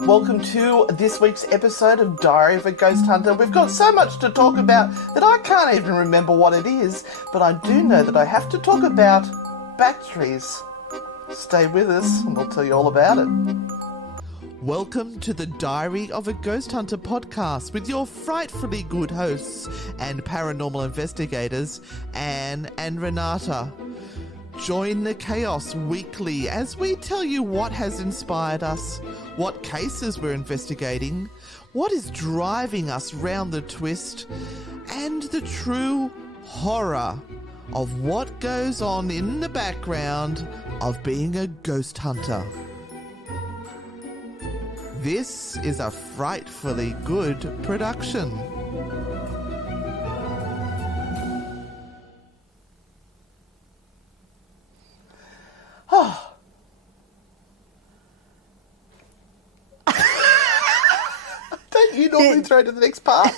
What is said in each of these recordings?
Welcome to this week's episode of Diary of a Ghost Hunter. We've got so much to talk about that I can't even remember what it is, but I do know that I have to talk about batteries. Stay with us and we'll tell you all about it. Welcome to the Diary of a Ghost Hunter podcast with your frightfully good hosts and paranormal investigators, Anne and Renata. Join the chaos weekly as we tell you what has inspired us, what cases we're investigating, what is driving us round the twist, and the true horror of what goes on in the background of being a ghost hunter. This is a frightfully good production. Don't you normally throw to the next part?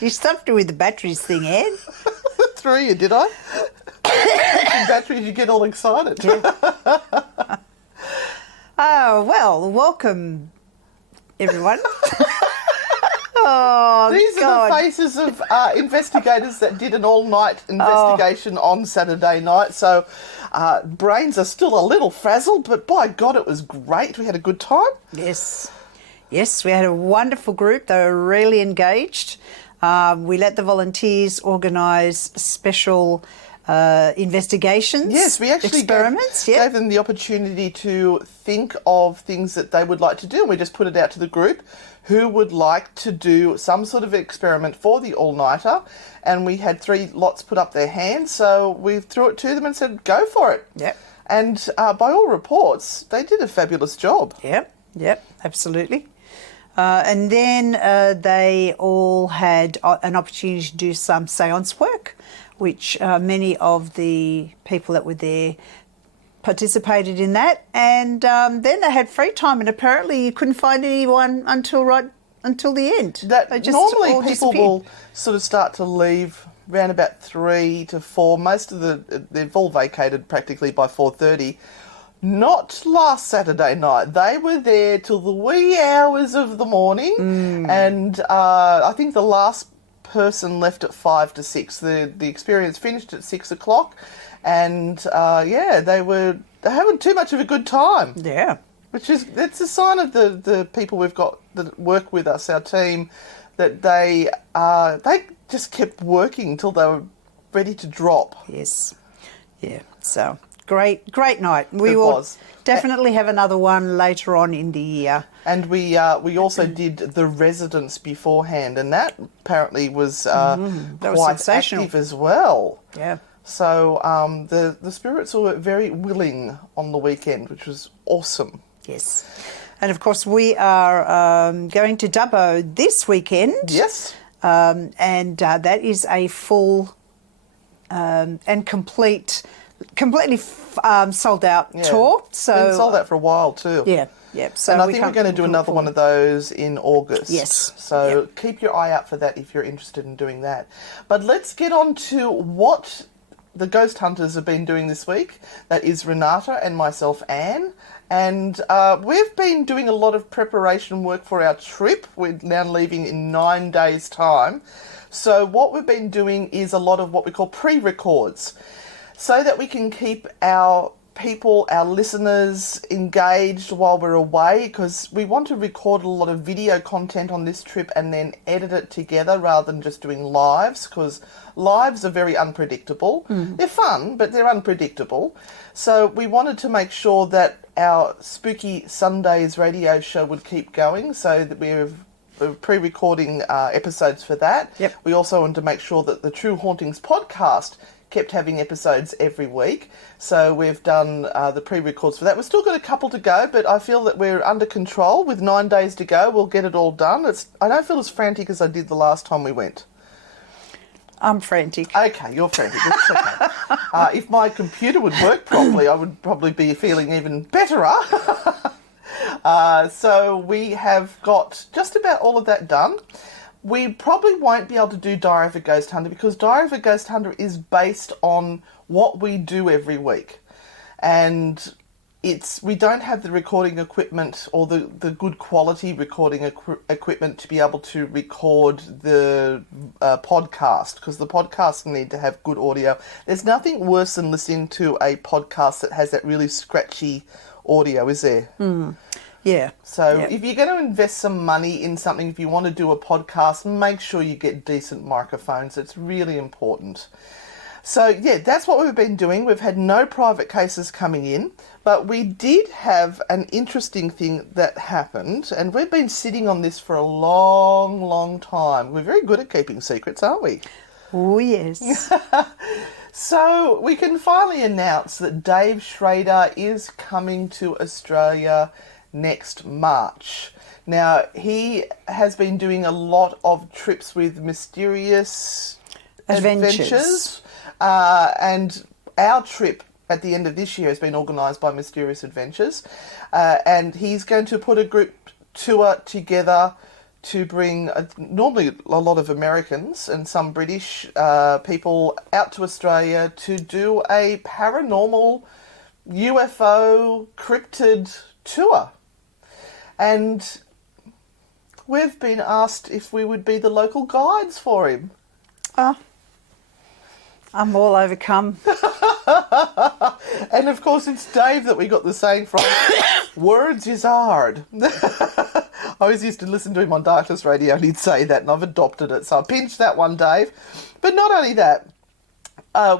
You stuffed her with the batteries thing, Ed. Threw you, did I? Batteries, you get all excited. Yeah. Oh, well, welcome, everyone. Oh, These God. are the faces of investigators that did an all-night investigation on Saturday night. So brains are still a little frazzled, but by God, it was great. We had a good time. Yes. Yes, we had a wonderful group. They were really engaged. We let the volunteers organise special investigations. Yes, we actually experiments. gave them the opportunity to think of things that they would like to do, and we just put it out to the group who would like to do some sort of experiment for the all-nighter, and we had 3 lots put up their hands, so we threw it to them and said, go for it. Yep. And by all reports, they did a fabulous job. Yep, absolutely. And then they all had an opportunity to do some seance work, which many of the people that were there participated in that. And then they had free time, and apparently you couldn't find anyone until the end. They just normally all people disappeared. will sort of start to leave around about 3 to 4. Most of they've all vacated practically by 4:30. Not last Saturday night. They were there till the wee hours of the morning, and I think the last person left at 5 to 6. The experience finished at 6 o'clock, and they were having too much of a good time. Yeah. That's a sign of the people we've got that work with us, our team, that they just kept working till they were ready to drop. Yes. Yeah. So great night. We It will was. definitely have another one later on in the year. And we also did the residents beforehand, and that apparently was quite sensational. active as well. Yeah. So the spirits were very willing on the weekend, which was awesome. Yes. And of course we are going to Dubbo this weekend. Yes. And that is a full and completely sold out tour. So been sold out for a while too. Yeah. So and I think we're going to do another one of those in August. Yes. So keep your eye out for that if you're interested in doing that. But let's get on to what the ghost hunters have been doing this week. That is Renata and myself, Anne. And we've been doing a lot of preparation work for our trip. We're now leaving in 9 days' time. So what we've been doing is a lot of what we call pre-records, so that we can keep our people, our listeners, engaged while we're away, because we want to record a lot of video content on this trip and then edit it together rather than just doing lives, because lives are very unpredictable. They're fun, but they're unpredictable. So we wanted to make sure that our Spooky Sundays radio show would keep going, so that we're pre-recording episodes for that. Yep. We also wanted to make sure that the True Hauntings podcast kept having episodes every week. So we've done the pre-records for that. We've still got a couple to go, but I feel that we're under control. With 9 days to go, we'll get it all done. I don't feel as frantic as I did the last time we went. I'm frantic. Okay, you're frantic. It's okay. If my computer would work properly, I would probably be feeling even betterer. So we have got just about all of that done. We probably won't be able to do Diary of a Ghost Hunter because Diary of a Ghost Hunter is based on what we do every week. And we don't have the recording equipment or the good quality recording equipment to be able to record the podcast, because the podcasts need to have good audio. There's nothing worse than listening to a podcast that has that really scratchy audio, is there? Yeah. So if you're going to invest some money in something, if you want to do a podcast, make sure you get decent microphones. It's really important. So, yeah, that's what we've been doing. We've had no private cases coming in, but we did have an interesting thing that happened, and we've been sitting on this for a long, long time. We're very good at keeping secrets, aren't we? Oh, yes. So we can finally announce that Dave Schrader is coming to Australia next March. Now, he has been doing a lot of trips with Mysterious Adventures. And our trip at the end of this year has been organised by Mysterious Adventures. And he's going to put a group tour together to bring normally a lot of Americans and some British people out to Australia to do a paranormal UFO cryptid tour. And we've been asked if we would be the local guides for him. I'm all overcome. And of course it's Dave that we got the saying from. Words is hard. I always used to listen to him on Darkness Radio and he'd say that, and I've adopted it. So I pinched that one, Dave. But not only that,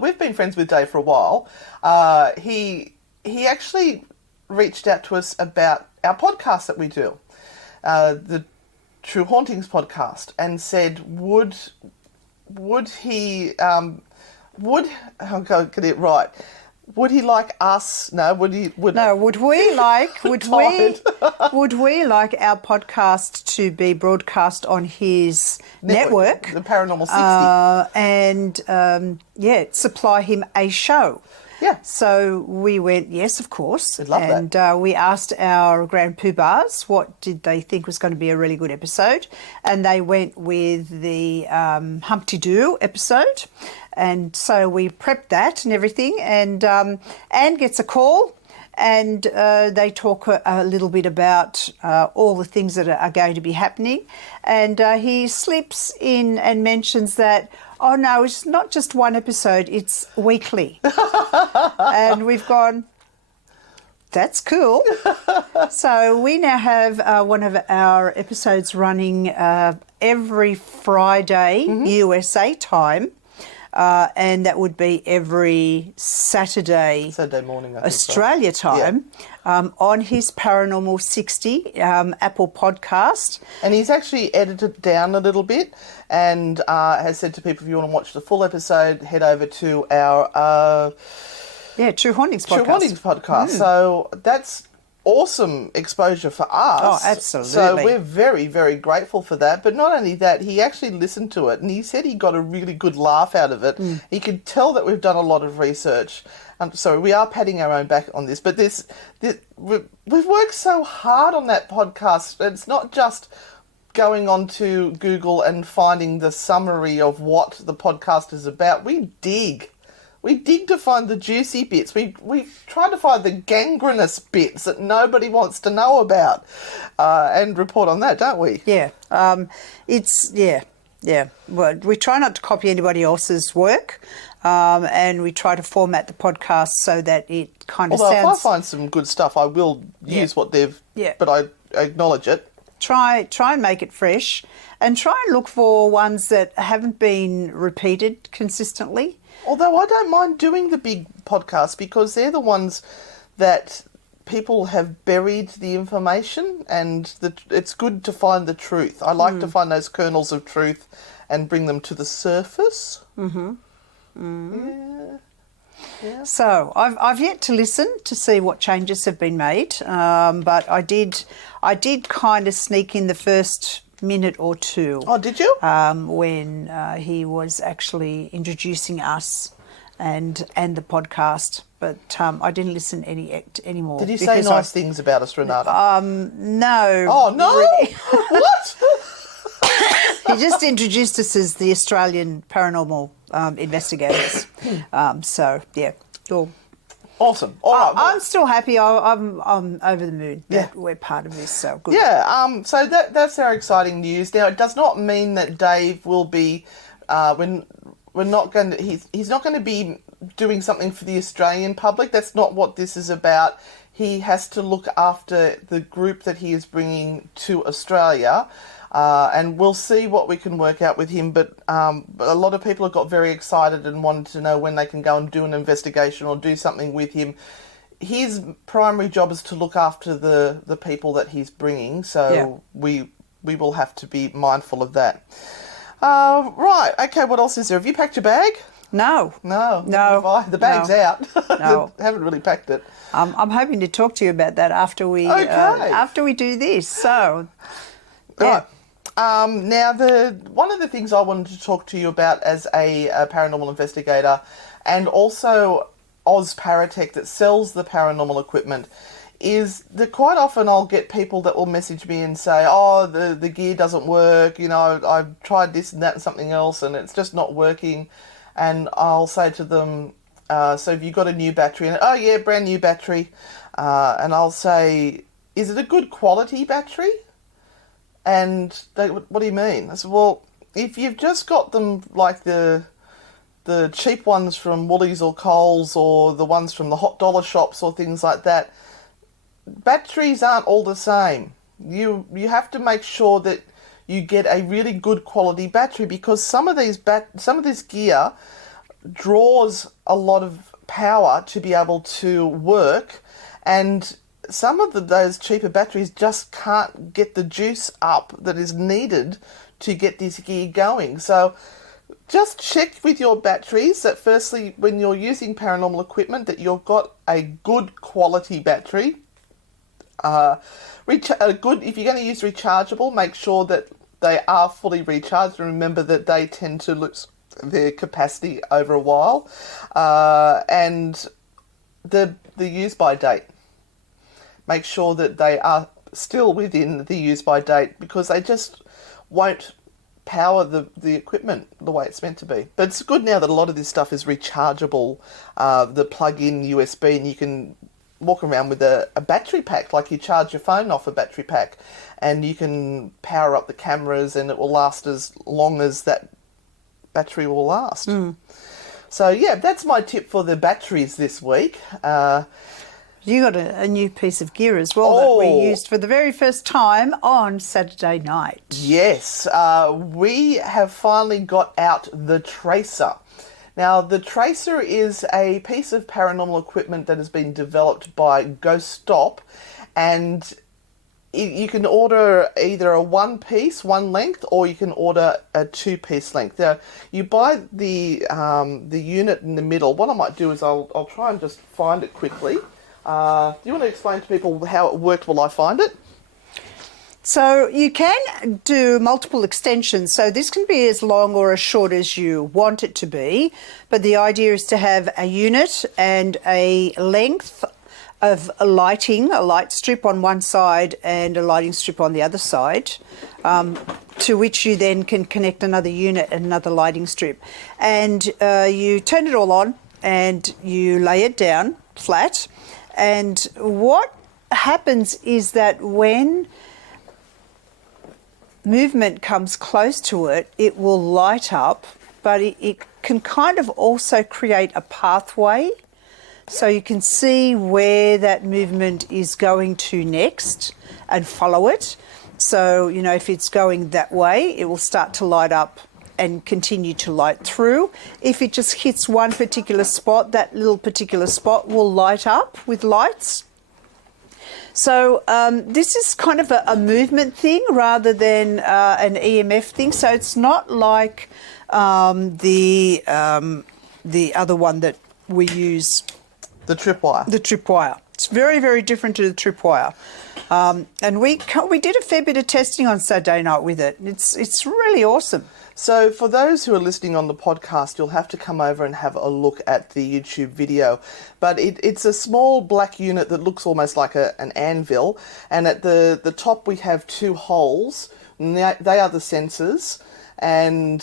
we've been friends with Dave for a while. He actually reached out to us about our podcast that we do, the True Hauntings podcast, and said, would he... would he like us? No, would he? Would we like our podcast to be broadcast on his network, the Paranormal 60, and supply him a show. Yeah. So we went, yes, of course. We'd love and that. We asked our grand poobahs what did they think was going to be a really good episode. And they went with the Humpty Doo episode. And so we prepped that and everything. And Anne gets a call and they talk a little bit about all the things that are going to be happening. And he slips in and mentions that, oh, no, it's not just one episode, it's weekly. And we've gone, that's cool. So we now have one of our episodes running every Friday, USA time. And that would be every Saturday morning, I think, Australia time, on his Paranormal 60 Apple podcast. And he's actually edited it down a little bit and has said to people, if you want to watch the full episode, head over to our... True Hauntings podcast. True Hauntings podcast. So that's awesome exposure for us. Oh, absolutely. So we're very, very grateful for that. But not only that, he actually listened to it and he said he got a really good laugh out of it. He could tell that we've done a lot of research. So we are patting our own back on this. But we've worked so hard on that podcast. It's not just going on to Google and finding the summary of what the podcast is about. We dig. We dig to find the juicy bits. We try to find the gangrenous bits that nobody wants to know about and report on that, don't we? Yeah. Well, we try not to copy anybody else's work and we try to format the podcast so that it kind of sounds... Although if I find some good stuff, I will use what they've... Yeah. But I acknowledge it. Try and make it fresh and try and look for ones that haven't been repeated consistently. Although I don't mind doing the big podcasts because they're the ones that people have buried the information and it's good to find the truth. I like to find those kernels of truth and bring them to the surface. Yeah. So I've yet to listen to see what changes have been made, but I did kind of sneak in the first minute or two. Oh, did you? When he was actually introducing us and the podcast, but I didn't listen anymore. Did he say nice things about us, Renata? No. Oh, no? Really. What? He just introduced us as the Australian paranormal investigators. So, yeah. Cool. Awesome. All right. I'm still happy. I'm over the moon that we're part of this. So good. Yeah. So that's our exciting news. Now, it does not mean that Dave will be. We're not going to. He's not going to be doing something for the Australian public. That's not what this is about. He has to look after the group that he is bringing to Australia. And we'll see what we can work out with him. But a lot of people have got very excited and wanted to know when they can go and do an investigation or do something with him. His primary job is to look after the people that he's bringing. So we will have to be mindful of that. Right. Okay, what else is there? Have you packed your bag? No. The bag's out. No. Haven't really packed it. I'm hoping to talk to you about that after we do this. So, yeah. Right. Now, one of the things I wanted to talk to you about as a paranormal investigator, and also Oz Paratech that sells the paranormal equipment, is that quite often I'll get people that will message me and say, oh, the gear doesn't work, I've tried this and that and something else and it's just not working. And I'll say to them, so have you got a new battery? And, oh yeah, brand new battery. And I'll say, is it a good quality battery? And they, what do you mean? I said, well, if you've just got them like the cheap ones from Woolies or Coles or the ones from the hot dollar shops or things like that, batteries aren't all the same. You have to make sure that you get a really good quality battery, because some of this gear draws a lot of power to be able to work, and some of those cheaper batteries just can't get the juice up that is needed to get this gear going. So just check with your batteries that firstly, when you're using paranormal equipment, that you've got a good quality battery. If you're going to use rechargeable, make sure that they are fully recharged, and remember that they tend to lose their capacity over a while. And the use by date. Make sure that they are still within the use by date, because they just won't power the equipment the way it's meant to be. But it's good now that a lot of this stuff is rechargeable, the plug-in USB, and you can walk around with a battery pack, like you charge your phone off a battery pack, and you can power up the cameras and it will last as long as that battery will last. So yeah, that's my tip for the batteries this week. You got a new piece of gear as well that we used for the very first time on Saturday night. Yes, we have finally got out the Tracer. Now, the Tracer is a piece of paranormal equipment that has been developed by Ghost Stop, and you can order either a one-piece, one length, or you can order a two-piece length. Now, you buy the unit in the middle. What I might do is I'll try and just find it quickly. Do you want to explain to people how it worked while I find it? So you can do multiple extensions. So this can be as long or as short as you want it to be. But the idea is to have a unit and a length of a light strip on one side and a lighting strip on the other side, to which you then can connect another unit and another lighting strip. And you turn it all on and you lay it down flat. And what happens is that when movement comes close to it, it will light up, but it can kind of also create a pathway, so you can see where that movement is going to next and follow it. So, if it's going that way, it will start to light up and continue to light through. If it just hits one particular spot, that little particular spot will light up with lights. So this is kind of a movement thing rather than an EMF thing. So it's not like the other one that we use. The tripwire. The tripwire. It's very, very different to the tripwire. And we did a fair bit of testing on Saturday night with it. It's really awesome. So for those who are listening on the podcast, you'll have to come over and have a look at the YouTube video. But it's a small black unit that looks almost like an anvil. And at the top we have two holes. And they are the sensors. and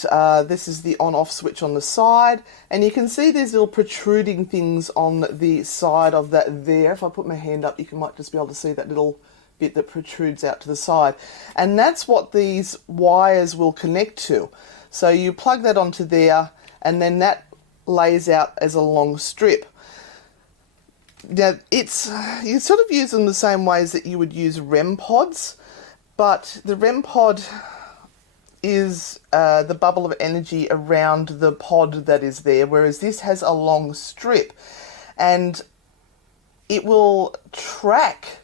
this is the on-off switch on the side, and you can see there's little protruding things on the side of that there. If I put my hand up, you might just be able to see that little bit that protrudes out to the side, and that's what these wires will connect to. So you plug that onto there, and then that lays out as a long strip. Now, you sort of use them the same ways that you would use REM pods, but the REM pod is the bubble of energy around the pod that is there, whereas this has a long strip, and it will track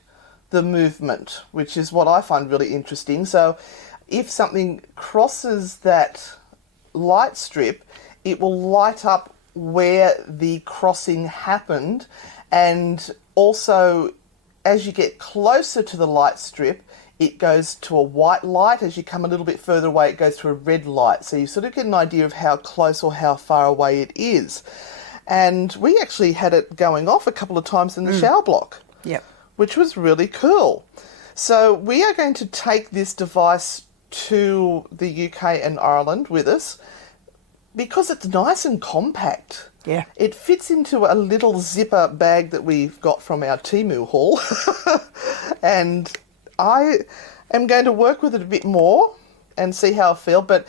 the movement, which is what I find really interesting. So if something crosses that light strip, it will light up where the crossing happened, and also as you get closer to the light strip, it goes to a white light. As you come a little bit further away, it goes to a red light. So you sort of get an idea of how close or how far away it is. And we actually had it going off a couple of times in the shower block. Yep. Which was really cool. So we are going to take this device to the UK and Ireland with us because it's nice and compact. Yeah. It fits into a little zipper bag that we've got from our Temu haul. And I am going to work with it a bit more and see how I feel. But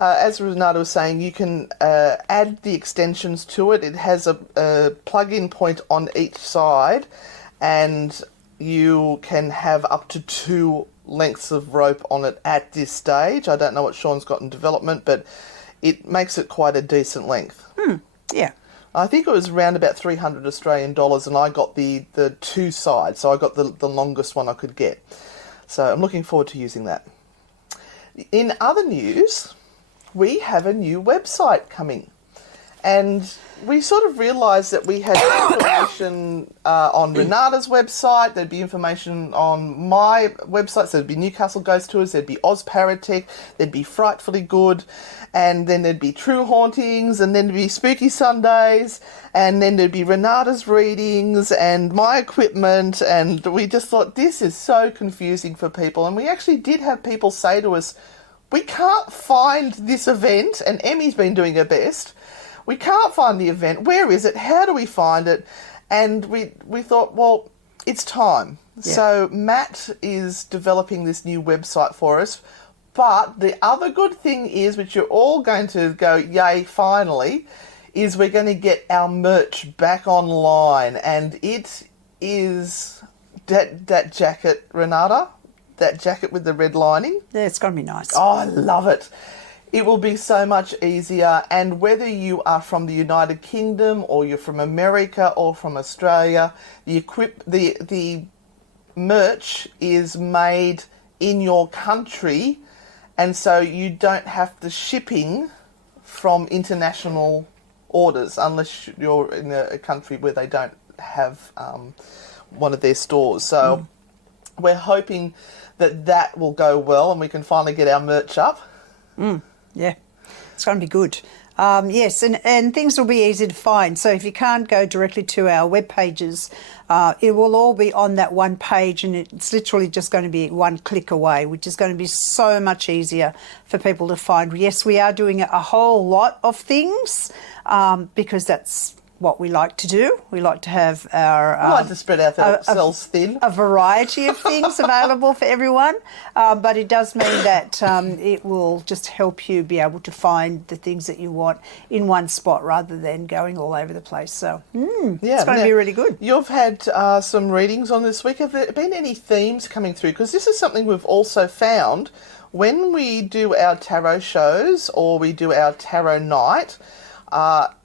as Renata was saying, you can add the extensions to it. It has a plug-in point on each side, and you can have up to 2 lengths of rope on it at this stage. I don't know what Sean's got in development, but it makes it quite a decent length. Yeah. I think it was around about 300 Australian dollars, and I got the 2 sides, so I got the longest one I could get. So I'm looking forward to using that. In other news, we have a new website coming, and we sort of realised that we had information on Renata's website, there'd be information on my website, so there'd be Newcastle Ghost Tours, there'd be Oz Paratech, there'd be Frightfully Good, and then there'd be True Hauntings, and then there'd be Spooky Sundays, and then there'd be Renata's readings, and my equipment, and we just thought, this is so confusing for people, and we actually did have people say to us, we can't find this event, and Emmy's been doing her best. We can't find the event. Where is it? How do we find it? And we thought, well, it's time. Yeah. So Matt is developing this new website for us. But the other good thing is, which you're all going to go, yay, finally, is we're going to get our merch back online. And it is that jacket, Renata, that jacket with the red lining. Yeah, it's going to be nice. Oh, I love it. It will be so much easier, and whether you are from the United Kingdom or you're from America or from Australia, the merch is made in your country, and so you don't have the shipping from international orders unless you're in a country where they don't have one of their stores. So we're hoping that will go well and we can finally get our merch up. Yeah, it's going to be good. Yes, and things will be easy to find. So if you can't go directly to our web pages, it will all be on that one page, and it's literally just going to be one click away, which is going to be so much easier for people to find. Yes, we are doing a whole lot of things because that's what we like to do. We like to have our... we like to spread ourselves thin. A variety of things available for everyone, but it does mean that it will just help you be able to find the things that you want in one spot rather than going all over the place. So, it's going to be really good. You've had some readings on this week. Have there been any themes coming through? Because this is something we've also found when we do our tarot shows or we do our tarot night,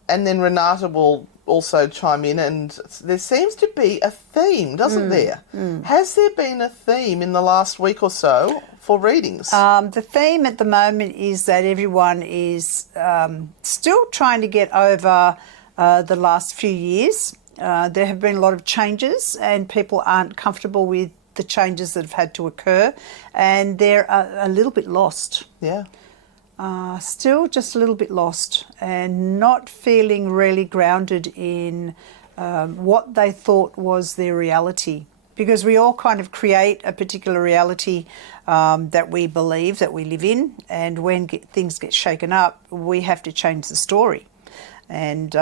and then Renata will also chime in, and there seems to be a theme, doesn't there? Has there been a theme in the last week or so for readings? The theme at the moment is that everyone is still trying to get over the last few years. There have been a lot of changes, and people aren't comfortable with the changes that have had to occur, and they're a little bit lost. Yeah. Still just a little bit lost and not feeling really grounded in what they thought was their reality. because we all kind of create a particular reality that we believe, that we live in, and when things get shaken up, we have to change the story. And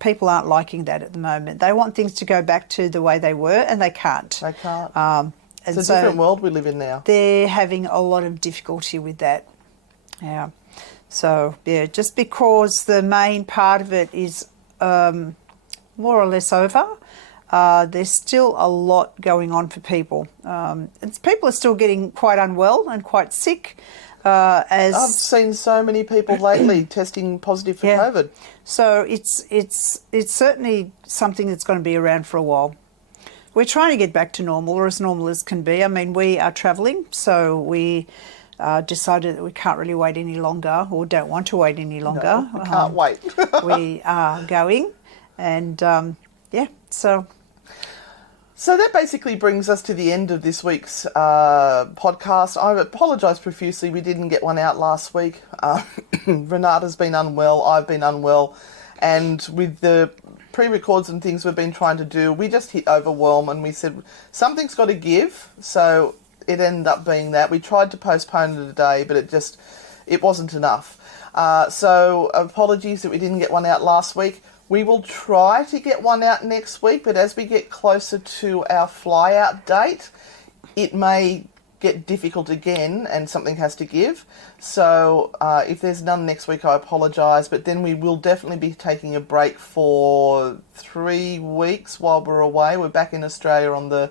people aren't liking that at the moment. They want things to go back to the way they were, and they can't. They can't. And It's a different world we live in now. They're having a lot of difficulty with that. Yeah. So, yeah, just because the main part of it is more or less over, there's still a lot going on for people. People are still getting quite unwell and quite sick. As I've seen so many people lately testing positive for COVID. So it's certainly something that's going to be around for a while. We're trying to get back to normal, or as normal as can be. I mean, we are travelling, so we decided that we can't really wait any longer, or don't want to wait any longer. No, we can't wait. We are going, and so... So that basically brings us to the end of this week's podcast. I apologise profusely we didn't get one out last week. Renata's been unwell, I've been unwell, and with the pre-records and things we've been trying to do, we just hit overwhelm, and we said something's got to give, so it ended up being that. We tried to postpone it a day, but it wasn't enough. So apologies that we didn't get one out last week. We will try to get one out next week, but as we get closer to our fly-out date, it may get difficult again and something has to give. So if there's none next week, I apologise, but then we will definitely be taking a break for 3 weeks while we're away. We're back in Australia on the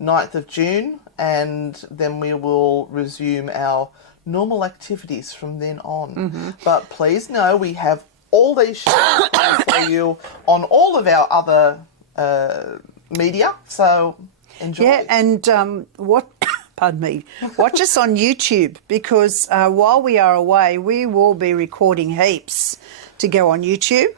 9th of June, and then we will resume our normal activities from then on. Mm-hmm. But please know we have all these shows for you on all of our other media, so enjoy. Yeah, and pardon me, watch us on YouTube, because while we are away, we will be recording heaps to go on YouTube.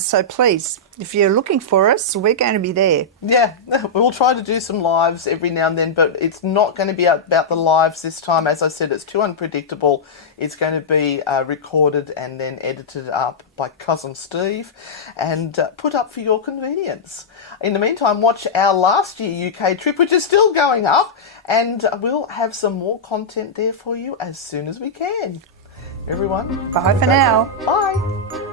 So please, if you're looking for us, we're going to be there. Yeah, we'll try to do some lives every now and then, but it's not going to be about the lives this time. As I said, it's too unpredictable. It's going to be recorded and then edited up by Cousin Steve and put up for your convenience. In the meantime, watch our last year UK trip, which is still going up, and we'll have some more content there for you as soon as we can. Everyone, bye for now. Bye.